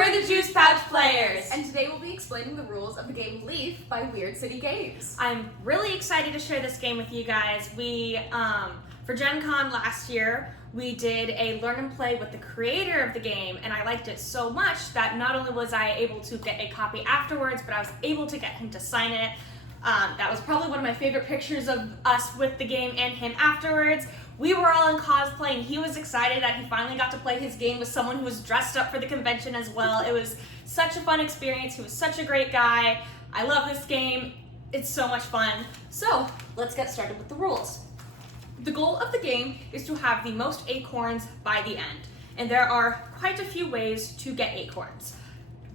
We're the Juice Pouch Players! And today we'll be explaining the rules of the game Leaf by Weird City Games. I'm really excited to share this game with you guys. For Gen Con last year, we did a learn and play with the creator of the game, and I liked it so much that not only was I able to get a copy afterwards, but I was able to get him to sign it. That was probably one of my favorite pictures of us with the game and him afterwards. We were all in cosplay, and he was excited that he finally got to play his game with someone who was dressed up for the convention as well. It was such a fun experience. He was such a great guy. I love this game. It's so much fun. So let's get started with the rules. The goal of the game is to have the most acorns by the end, and there are quite a few ways to get acorns.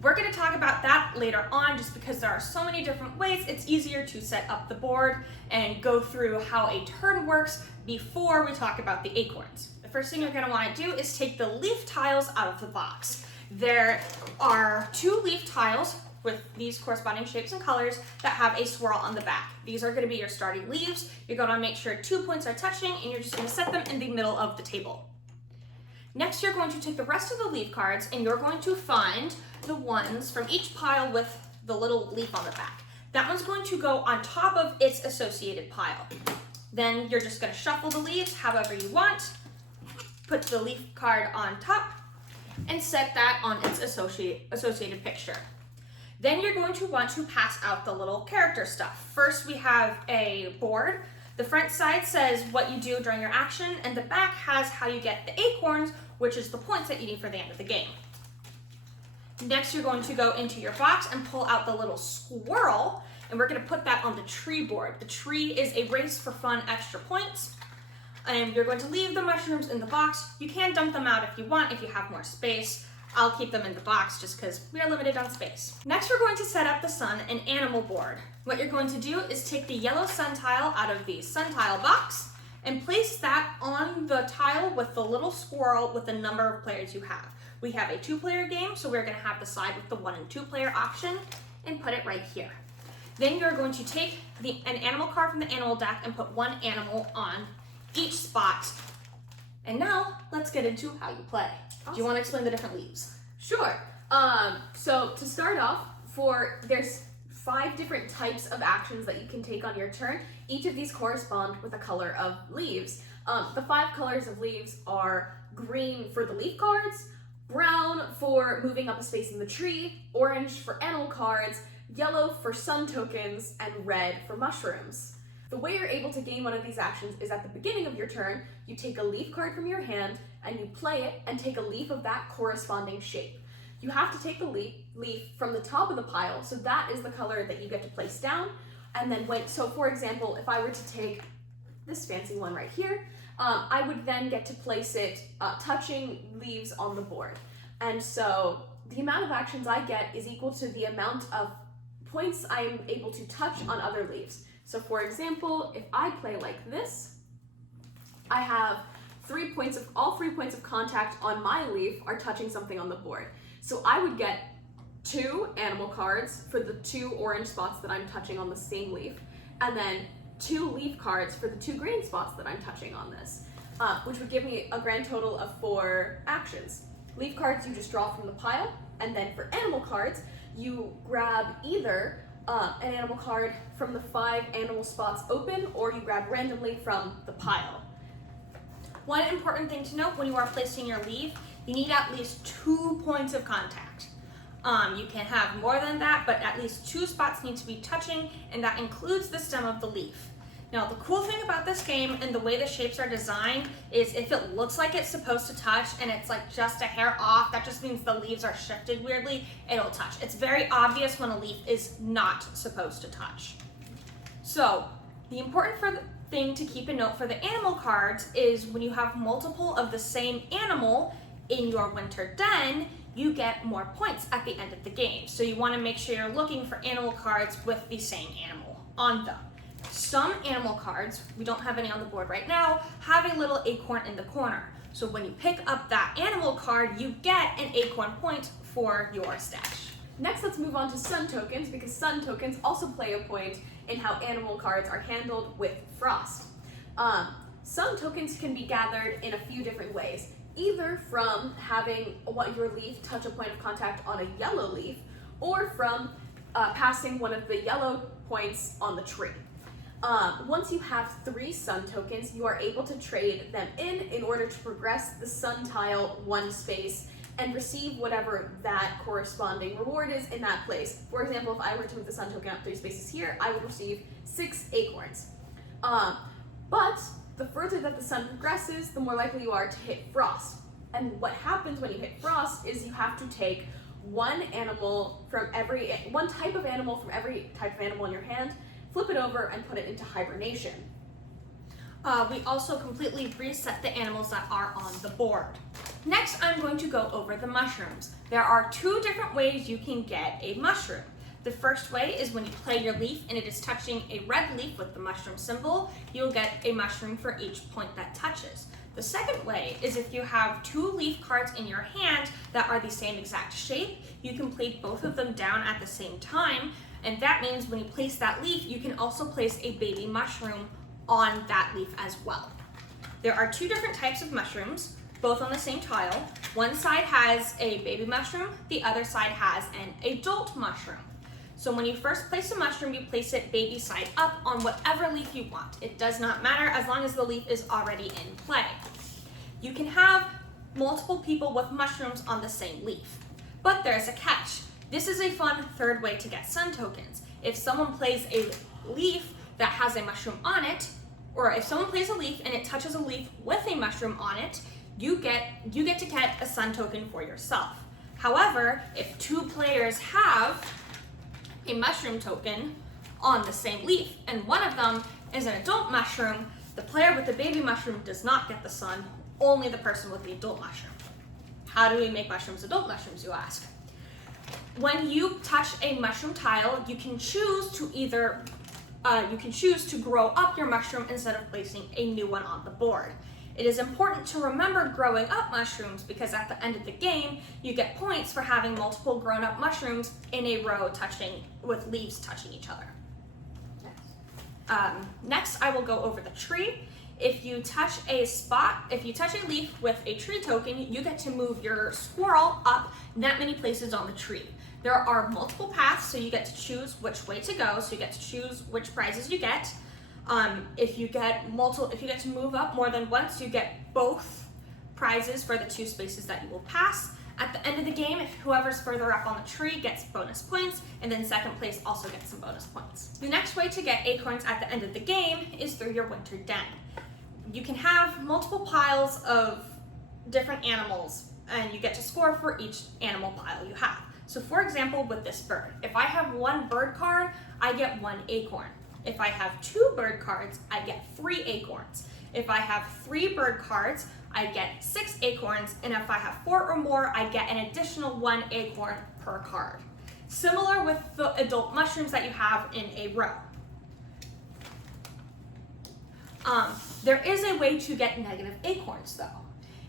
We're going to talk about that later on just because there are so many different ways. It's easier to set up the board and go through how a turn works before we talk about the acorns. The first thing you're going to want to do is take the leaf tiles out of the box. There are 2 leaf tiles with these corresponding shapes and colors that have a swirl on the back. These are going to be your starting leaves. You're going to make sure 2 points are touching, and you're just going to set them in the middle of the table. Next, you're going to take the rest of the leaf cards, and you're going to find the ones from each pile with the little leaf on the back. That one's going to go on top of its associated pile. Then you're just going to shuffle the leaves however you want, put the leaf card on top, and set that on its associated picture. Then you're going to want to pass out the little character stuff. First, we have a board. The front side says what you do during your action, and the back has how you get the acorns, which is the points that you need for the end of the game. Next, you're going to go into your box and pull out the little squirrel, and we're going to put that on the tree board. The tree is a race for fun extra points, and you're going to leave the mushrooms in the box. You can dump them out if you want, if you have more space. I'll keep them in the box just because we are limited on space. Next, we're going to set up the sun and animal board. What you're going to do is take the yellow sun tile out of the sun tile box and place that on the tile with the little squirrel with the number of players you have. We have a 2-player game, so we're going to have the side with the 1 and 2-player option and put it right here. Then you're going to take an animal card from the animal deck and put 1 animal on each spot. And now let's get into how you play. Awesome. Do you want to explain the different leaves? Sure. So to start off, there's 5 different types of actions that you can take on your turn. Each of these correspond with a color of leaves. The 5 colors of leaves are green for the leaf cards, brown for moving up a space in the tree, orange for animal cards, yellow for sun tokens, and red for mushrooms. The way you're able to gain one of these actions is at the beginning of your turn, you take a leaf card from your hand and you play it and take a leaf of that corresponding shape. You have to take the leaf from the top of the pile, so that is the color that you get to place down. And then so for example, if I were to take this fancy one right here, I would then get to place it touching leaves on the board. And so the amount of actions I get is equal to the amount of points I'm able to touch on other leaves. So for example, if I play like this, I have all 3 points of contact on my leaf are touching something on the board. So I would get 2 animal cards for the 2 orange spots that I'm touching on the same leaf, and then 2 leaf cards for the 2 green spots that I'm touching on this, which would give me a grand total of 4 actions. Leaf cards you just draw from the pile, and then for animal cards, you grab either an animal card from the 5 animal spots open, or you grab randomly from the pile. One important thing to note when you are placing your leaf, you need at least 2 points of contact. You can have more than that, but at least 2 spots need to be touching, and that includes the stem of the leaf. Now, the cool thing about this game and the way the shapes are designed is if it looks like it's supposed to touch and it's like just a hair off, that just means the leaves are shifted weirdly, it'll touch. It's very obvious when a leaf is not supposed to touch. So, the important thing to keep a note for the animal cards is when you have multiple of the same animal in your winter den, you get more points at the end of the game. So you want to make sure you're looking for animal cards with the same animal on them. Some animal cards, we don't have any on the board right now, have a little acorn in the corner. So when you pick up that animal card, you get an acorn point for your stash. Next, let's move on to sun tokens, because sun tokens also play a point in how animal cards are handled with Frost. Sun tokens can be gathered in a few different ways. either from having your leaf touch a point of contact on a yellow leaf, or from passing one of the yellow points on the tree. Once you have 3 sun tokens, you are able to trade them in order to progress the sun tile 1 space and receive whatever that corresponding reward is in that place. For example, if I were to move the sun token up 3 spaces here, I would receive 6 acorns. But the further that the sun progresses, the more likely you are to hit frost. And what happens when you hit frost is you have to take one type of animal from every type of animal in your hand, flip it over, and put it into hibernation. We also completely reset the animals that are on the board. Next, I'm going to go over the mushrooms. There are 2 different ways you can get a mushroom. The first way is when you play your leaf and it is touching a red leaf with the mushroom symbol, you'll get a mushroom for each point that touches. The second way is if you have 2 leaf cards in your hand that are the same exact shape, you can place both of them down at the same time, and that means when you place that leaf, you can also place a baby mushroom on that leaf as well. There are 2 different types of mushrooms, both on the same tile. One side has a baby mushroom, the other side has an adult mushroom. So when you first place a mushroom, you place it baby side up on whatever leaf you want. It does not matter as long as the leaf is already in play. You can have multiple people with mushrooms on the same leaf, but there's a catch. This is a fun third way to get sun tokens. If someone plays a leaf that has a mushroom on it, or if someone plays a leaf and it touches a leaf with a mushroom on it, you get to get a sun token for yourself. However, if 2 players have a mushroom token on the same leaf and one of them is an adult mushroom, the player with the baby mushroom does not get the sun, only the person with the adult mushroom. How do we make mushrooms adult mushrooms, you ask? When you touch a mushroom tile, you can choose to grow up your mushroom instead of placing a new one on the board. It is important to remember growing up mushrooms because at the end of the game, you get points for having multiple grown up mushrooms in a row with leaves touching each other. Next, I will go over the tree. If you touch a leaf with a tree token, you get to move your squirrel up that many places on the tree. There are multiple paths, so you get to choose which way to go, so you get to choose which prizes you get. If you get to move up more than once, you get both prizes for the 2 spaces that you will pass. At the end of the game, if whoever's further up on the tree gets bonus points, and then second place also gets some bonus points. The next way to get acorns at the end of the game is through your winter den. You can have multiple piles of different animals, and you get to score for each animal pile you have. So for example, with this bird, if I have 1 bird card, I get 1 acorn. If I have 2 bird cards, I get 3 acorns. If I have 3 bird cards, I get 6 acorns, and if I have 4 or more, I get an additional 1 acorn per card. Similar with the adult mushrooms that you have in a row. There is a way to get negative acorns though.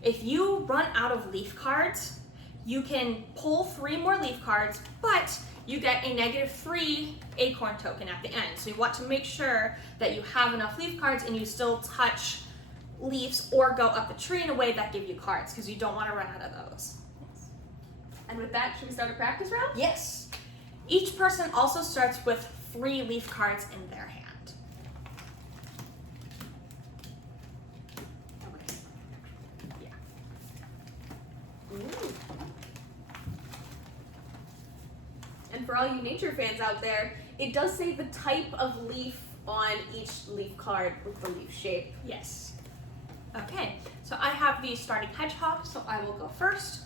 If you run out of leaf cards, you can pull 3 more leaf cards, but you get a -3 acorn token at the end. So you want to make sure that you have enough leaf cards and you still touch leaves or go up the tree in a way that give you cards, because you don't want to run out of those. Yes. And with that, should we start a practice round? Yes. Each person also starts with 3 leaf cards in their hand. Ooh. And for all you nature fans out there, it does say the type of leaf on each leaf card with the leaf shape. Yes. Okay, so I have the starting hedgehog, so I will go first.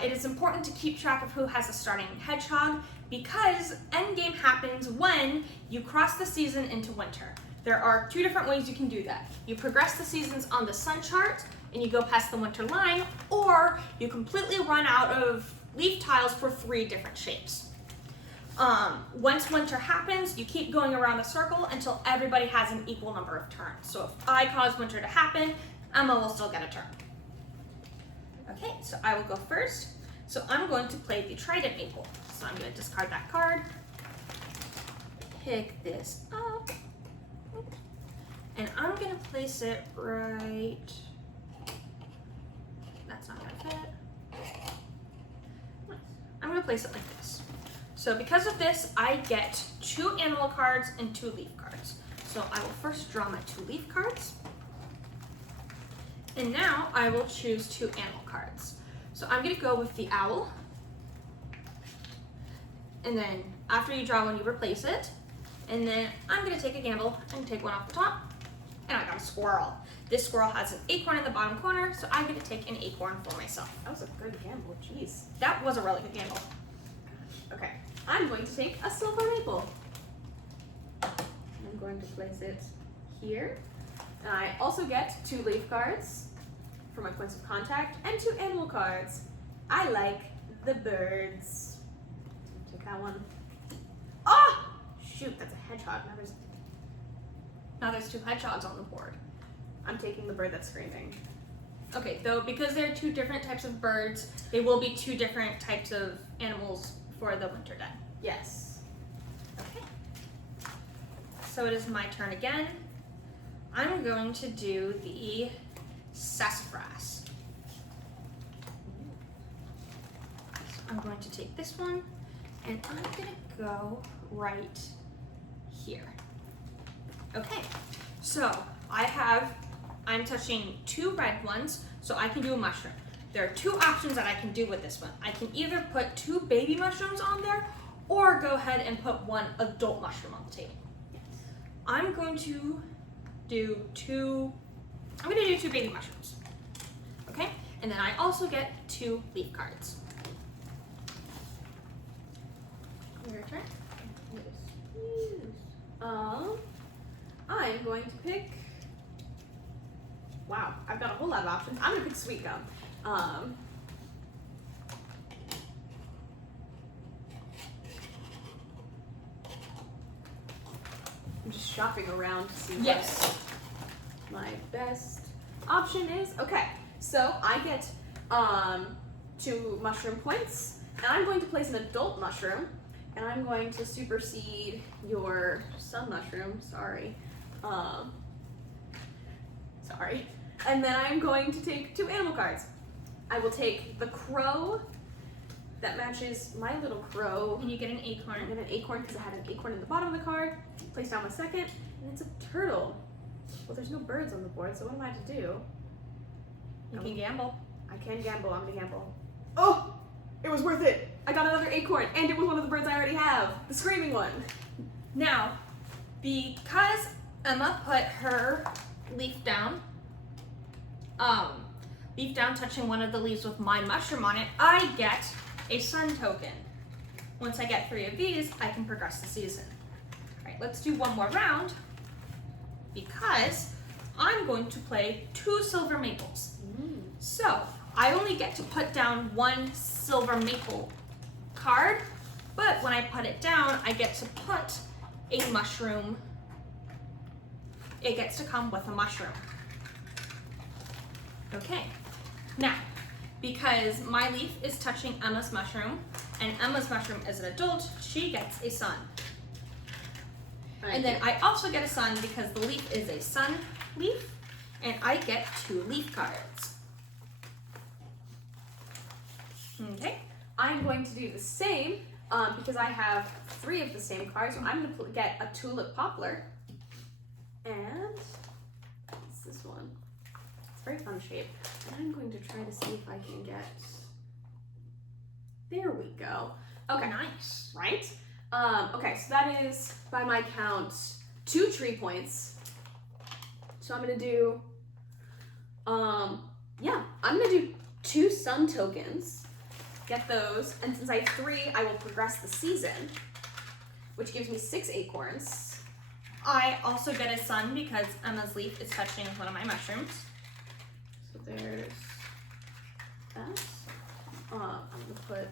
It is important to keep track of who has a starting hedgehog because endgame happens when you cross the season into winter. There are 2 different ways you can do that. You progress the seasons on the sun chart and you go past the winter line, or you completely run out of leaf tiles for 3 different shapes. Once winter happens, you keep going around the circle until everybody has an equal number of turns. So if I cause winter to happen, Emma will still get a turn. Okay, so I will go first. So I'm going to play the Trident Maple. So I'm going to discard that card, pick this up, and I'm going to place it right place it like this. So because of this, I get 2 animal cards and 2 leaf cards. So I will first draw my 2 leaf cards. And now I will choose 2 animal cards. So I'm gonna go with the owl. And then after you draw one, you replace it. And then I'm gonna take a gamble and take one off the top. And I got a squirrel. This squirrel has an acorn in the bottom corner, so I'm gonna take an acorn for myself. That was a good gamble, jeez. That was a really good gamble. Okay, I'm going to take a silver maple. I'm going to place it here. And I also get 2 leaf cards for my points of contact and 2 animal cards. I like the birds. Take that one. Ah! Shoot, that's a hedgehog. Now there's 2 hedgehogs on the board. I'm taking the bird that's screaming. Okay, though because there are 2 different types of birds, they will be 2 different types of animals for the winter den. Yes. Okay. So it is my turn again. I'm going to do the sassafras. So I'm going to take this one and I'm gonna go right here. Okay, so I'm touching 2 red ones, so I can do a mushroom. There are 2 options that I can do with this one. I can either put 2 baby mushrooms on there or go ahead and put 1 adult mushroom on the table. I'm going to do 2 baby mushrooms. Okay, and then I also get 2 leaf cards. Your turn. I'm going to pick. Wow, I've got a whole lot of options. I'm gonna pick sweet gum. I'm just shopping around to see Yes. what my best option is. Okay, so I get 2 mushroom points, and I'm going to place an adult mushroom, and I'm going to supersede your sun mushroom. Sorry. Sorry. And then I'm going to take 2 animal cards. I will take the crow that matches my little crow. And you get an I acorn. get an acorn because I had an acorn in the bottom of the card. Place down my second, and it's a turtle. Well, there's no birds on the board, so what am I to do? You can gamble. I can gamble. I'm gonna gamble. Oh! It was worth it! I got another acorn, and it was one of the birds I already have. The screaming one. Now, because Emma put her leaf down touching one of the leaves with my mushroom on it, I get a sun token. Once I get 3 of these, I can progress the season. All right, let's do 1 more round because I'm going to play 2 silver maples. So I only get to put down 1 silver maple card, but when I put it down, I get to put a mushroom. It gets to come with a mushroom. Okay, now, because my leaf is touching Emma's mushroom, and Emma's mushroom is an adult, she gets a sun. And then I also get a sun because the leaf is a sun leaf, and I get 2 leaf cards. Okay. I'm going to do the same because I have 3 of the same cards. So I'm going to get a tulip poplar. And what's this one? It's a very fun shape. And I'm going to try to see if I can get. There we go. Okay. Nice. Right? Okay, so that is, by my count, 2 tree points. So I'm going to do, I'm going to do 2 sun tokens. Get those, and since I have 3, I will progress the season, which gives me 6 acorns. I also get a sun because Emma's leaf is touching one of my mushrooms. So there's that. I'm gonna put,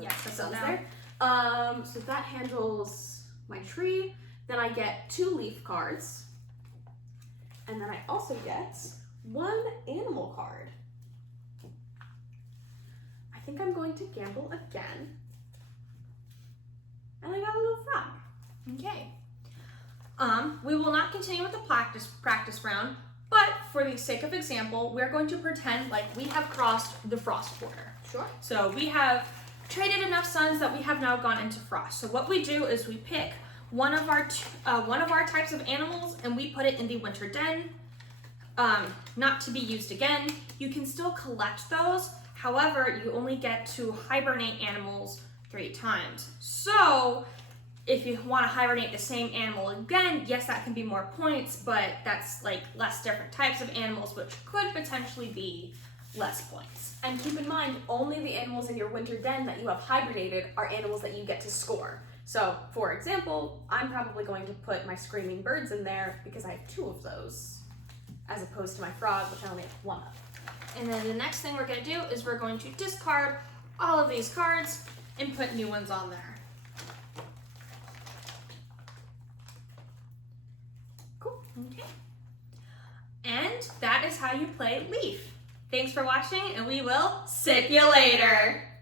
Yes, the that's suns down. there. So that handles my tree. Then I get 2 leaf cards, and then I also get 1 animal card. I think I'm going to gamble again. And I got a little frog. Okay. We will not continue with the practice round, but for the sake of example, we're going to pretend like we have crossed the frost border. Sure. So we have traded enough suns that we have now gone into frost. So what we do is we pick one of our types of animals and we put it in the winter den, not to be used again. You can still collect those. However, you only get to hibernate animals 3 times. So if you want to hibernate the same animal again, yes, that can be more points, but that's like less different types of animals, which could potentially be less points. And keep in mind, only the animals in your winter den that you have hibernated are animals that you get to score. So, for example, I'm probably going to put my screaming birds in there because I have 2 of those, as opposed to my frog, which I only have 1 of. And then the next thing we're going to do is we're going to discard all of these cards and put new ones on there. Cool. Okay. And that is how you play Leaf. Thanks for watching, and we will see you later.